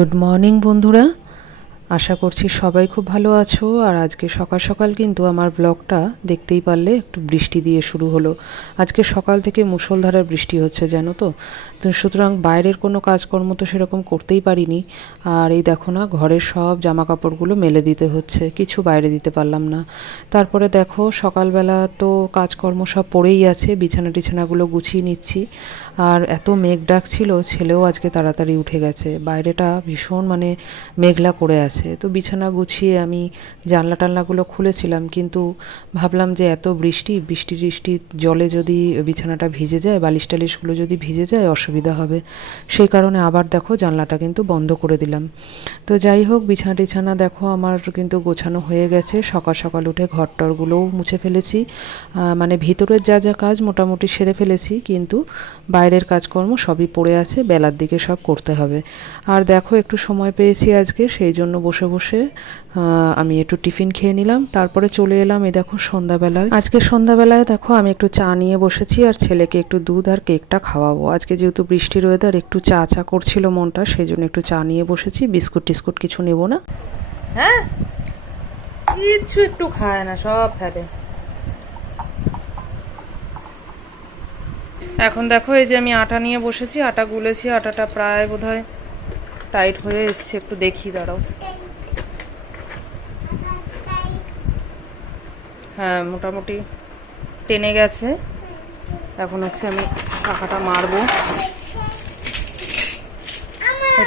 Good morning বন্ধুরা, আশা করছি সবাই খুব ভালো আছো। আর আজকে সকাল সকাল কিন্তু আমার ব্লগটা দেখতেই পারলে একটু বৃষ্টি দিয়ে শুরু হলো। আজকে সকাল থেকে মুষলধারে বৃষ্টি হচ্ছে, জানো তো। তো সুতরাং বাইরের কোনো কাজকর্ম তো সেরকম করতেই পারিনি। আর এই দেখো না, ঘরের সব জামা কাপড়গুলো মেলে দিতে হচ্ছে, কিছু বাইরে দিতে পারলাম না। তারপরে দেখো সকালবেলা তো কাজকর্ম সব পড়েই আছে, বিছানা টিছানাগুলো গুছিয়ে নিচ্ছি। আর এত মেঘ ডাকছিল, ছেলেও আজকে তাড়াতাড়ি উঠে গেছে। বাইরেটা ভীষণ মেঘলা করে আছে। তো বিছানা গুছিয়ে আমি জানলা টানলাগুলো খুলেছিলাম, কিন্তু ভাবলাম যে এত বৃষ্টির জলে যদি বিছানাটা ভিজে যায়, বালিশ টালিশগুলো যদি ভিজে যায় অসুবিধা হবে। সেই কারণে আবার দেখো জানলাটা কিন্তু বন্ধ করে দিলাম। তো যাই হোক, বিছানা টিছানা দেখো আমার কিন্তু গোছানো হয়ে গেছে। সকাল সকাল উঠে ঘর টরগুলোও মুছে ফেলেছি। ভিতরের যা যা কাজ মোটামুটি সেরে ফেলেছি, কিন্তু বাইরের কাজকর্ম সবই পড়ে আছে, বেলার দিকে সব করতে হবে। আর দেখো একটু সময় পেয়েছি আজকে, সেই জন্য বসে বসে আমি একটু টিফিন খেয়ে নিলাম। তারপরে চলে এলাম এই দেখো সন্ধ্যাবেলায়। আজকে সন্ধ্যাবেলায় দেখো আমি একটু চা নিয়ে বসেছি, আর ছেলেকে একটু দুধ আর কেকটা খাওয়াবো। আজকে যেহেতু বৃষ্টির ওয়েদার, একটু চা চা করছিল মনটা, সেই জন্য একটু চা নিয়ে বসেছি। বিস্কুট টিস্কুট কিছু নেব না। হ্যাঁ, কিছু একটু খায় না, সব ফেলে। এখন দেখো এই যে আমি আটা নিয়ে বসেছি, আটা গুলেছি। আটাটা প্রায় বোধহয় টাইট হয়ে এসছে, একটু দেখি, দাঁড়াও। হ্যাঁ, মোটামুটি টেনে গেছে। এখন হচ্ছে আমি শাখাটা মারবো,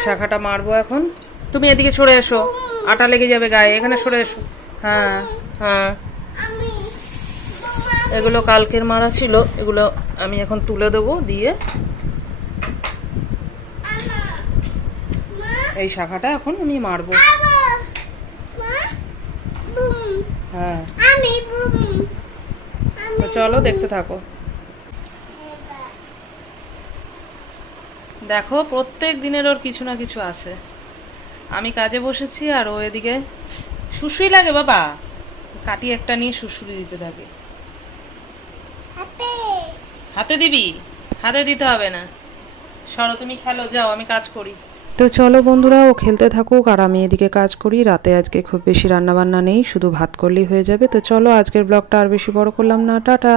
শাখাটা মারবো এখন। তুমি এদিকে সরে এসো, আটা লেগে যাবে গায়ে, এখানে সরে এসো। হ্যাঁ হ্যাঁ, এগুলো কালকের মারা ছিল, এগুলো আমি এখন তুলে দেবো। দিয়ে এই শাখাটা এখন আমি মারবো। হ্যাঁ, তো চলো দেখতে থাকো। দেখো প্রত্যেক দিনের ওর কিছু না কিছু আছে। আমি কাজে বসেছি আর ও এদিকে শুশুই লাগে। বাবা কাটি একটা নিয়ে শুশুরি দিতে থাকে। হাতে দিবি? হাতে দিতে হবে না, সরো, তুমি খেলো, যাও, আমি কাজ করি। তো চলো বন্ধুরা, ও খেলতে থাকুক আর আমি এদিকে কাজ করি। রাতে আজকে খুব বেশি রান্নাবান্না নেই, শুধু ভাত করলেই হয়ে যাবে। তো চলো, আজকের ব্লগটা আর বেশি বড় করলাম না, টাটা।